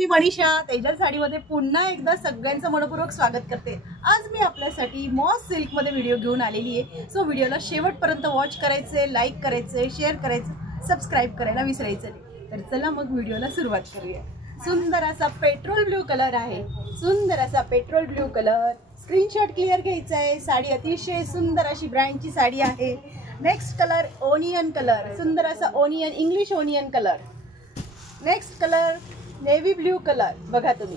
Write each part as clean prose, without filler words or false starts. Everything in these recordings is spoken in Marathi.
मी मनीषा तेजल साडीमध्ये पुन्हा एकदा सगळ्यांचं मनपूर्वक स्वागत करते। आज मी आपल्यासाठी मॉस सिल्क मध्ये व्हिडिओ घेऊन आलेली आहे। सो व्हिडिओला शेवटपर्यंत वॉच करायचे, लाईक करायचे, शेअर करायचे, सबस्क्राइब करायला विसरायचं नाही। तर चला मग व्हिडिओला सुरुवात करूया। सुंदर असा पेट्रोल ब्लू कलर आहे, सुंदर असा petrol blue colour. Screenshot clear घ्यायचा आहे। साडी अतिशय सुंदर अशी ब्रँडची साडी आहे। नेक्स्ट कलर ओनियन कलर, सुंदर असा onion, English onion colour. Next colour navy blue colour, बघा तुम्ही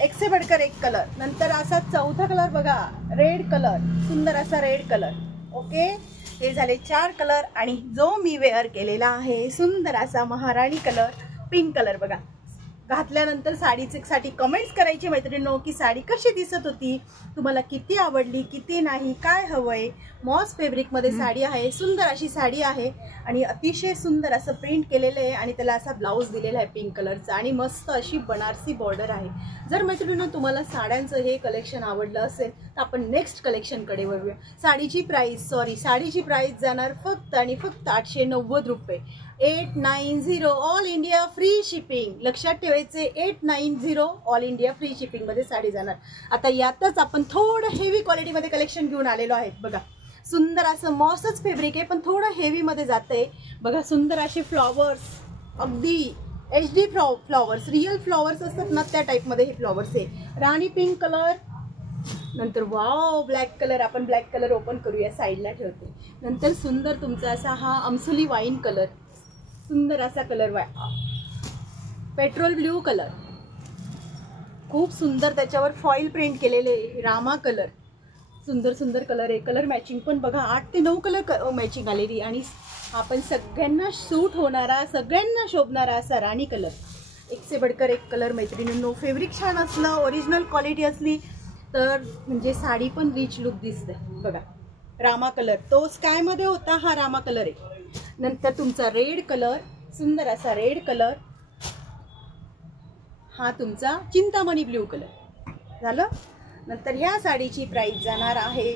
एक से बढ़कर एक कलर। नंतर असा चौथा कलर बघा, रेड कलर, सुंदर असा रेड कलर। ओके, हे झाले 4 कलर। आणि जो मी वेअर केलेला आहे सुंदर असा महाराणी कलर, पिंक कलर। बघा, घातल्यानंतर साडीसाठी कमेंट्स करायची मैत्रिणींनो की साडी कशी दिसत होती, तुम्हाला किती आवडली, किती नाही, काय हवंय। मॉस फॅब्रिक मध्ये साडी आहे, सुंदर अशी साडी आहे आणि अतिशय सुंदर असं प्रिंट केलेलं आहे आणि त्याला असा ब्लाउज दिलेला आहे पिंक कलरचा आणि मस्त अशी बनारसी बॉर्डर आहे। जर मैत्रिणींनो तुम्हाला साड्यांचं हे कलेक्शन आवडलं असेल तर आपण नेक्स्ट कलेक्शन कडे वळूया। साडीची प्राइस जाणार फक्त आणि फक्त 890 रुपये, 890, ऑल इंडिया फ्री शिपिंग। लक्षात ठेवायचे 890 ऑल इंडिया फ्री शिपिंग मध्ये साडी जाणार। आता यातच आपण थोडं हेवी क्वालिटी मध्ये कलेक्शन घेऊन आलेलो आहे। बघा, सुंदर असं मॉसच फॅब्रिक आहे पण थोडं हेवी मध्ये जाते। बघा, सुंदर असे फ्लॉवर्स, अगदी HD फ्लॉवर्स, रियल फ्लॉवर्स असतात ना त्या टाइप मध्ये हे फ्लॉवर्स आहे। राणी पिंक कलर, नंतर वाव ब्लॅक कलर। आपण ब्लॅक कलर ओपन करूया, साईडला ठेवते। नंतर सुंदर तुमचा असा हा अमसुली वाईन कलर, सुंदर असा कलर, पेट्रोल ब्ल्यू कलर, खूप सुंदर त्याच्यावर फॉइल प्रिंट केलेले। रामा कलर, सुंदर सुंदर कलर आहे। कलर मॅचिंग पण बघा 8 ते 9 कलर मॅचिंग आलेली आणि आपण सगळ्यांना सूट होणारा, सगळ्यांना शोभणारा असा राणी कलर। एक से बढ़कर एक कलर मैत्रिणींनो। फॅब्रिक छान असलं, ओरिजिनल क्वालिटी असली तर म्हणजे साडी पण रिच लुक दिसते। बघा, रामा कलर तो स्काय मध्ये होता, हा रामा कलर आहे। नंतर तुमचा रेड कलर, सुंदर असा रेड कलर, हा तुमचा चिंतामणी ब्ल्यू कलर झालं। नंतर ह्या साडीची प्राइस जाणार आहे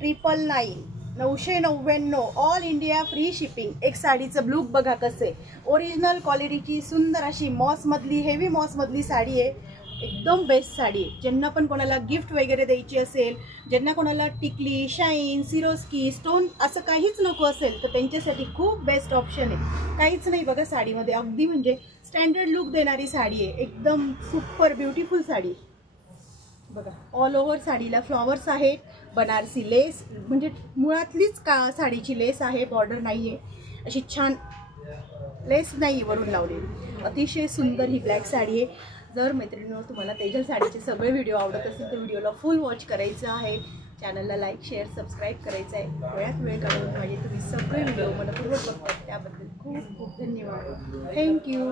999, 999, ऑल इंडिया फ्री शिपिंग। एक साडीचं लुक बघा कसे, ओरिजिनल क्वालिटीची सुंदर अशी मॉस मधली, हेवी मॉस मधली साडी आहे। एकदम बेस्ट साडी आहे। ज्यांना पण कोणाला गिफ्ट वगैरे द्यायची असेल, ज्यांना कोणाला टिकली, शाईन, सिरोस्की, स्टोन असं काहीच नको असेल तर त्यांच्यासाठी खूप बेस्ट ऑप्शन आहे। काहीच नाही बघा साडीमध्ये, अगदी म्हणजे स्टँडर्ड लुक देणारी साडी आहे। एकदम सुपर ब्युटिफुल साडी। बघा, ऑल ओव्हर साडीला फ्लॉवर्स आहेत, बनारसी लेस, म्हणजे मुळातलीच का साडीची लेस आहे, बॉर्डर नाहीये, अशी छान लेस नाही वरून लावलेली। अतिशय सुंदर ही ब्लॅक साडी आहे। जर मैत्रिणींनो तुम्हाला तेजल साडीचे सगळे व्हिडिओ आवडत असेल तर व्हिडिओला फुल वॉच करायचं आहे। चॅनलला लाईक, शेअर, सबस्क्राईब करायचं आहे। वेळात वेळ काढून माझे तुम्ही सगळे व्हिडिओ मनपूर्वक बघतात त्याबद्दल खूप खूप धन्यवाद। थँक्यू।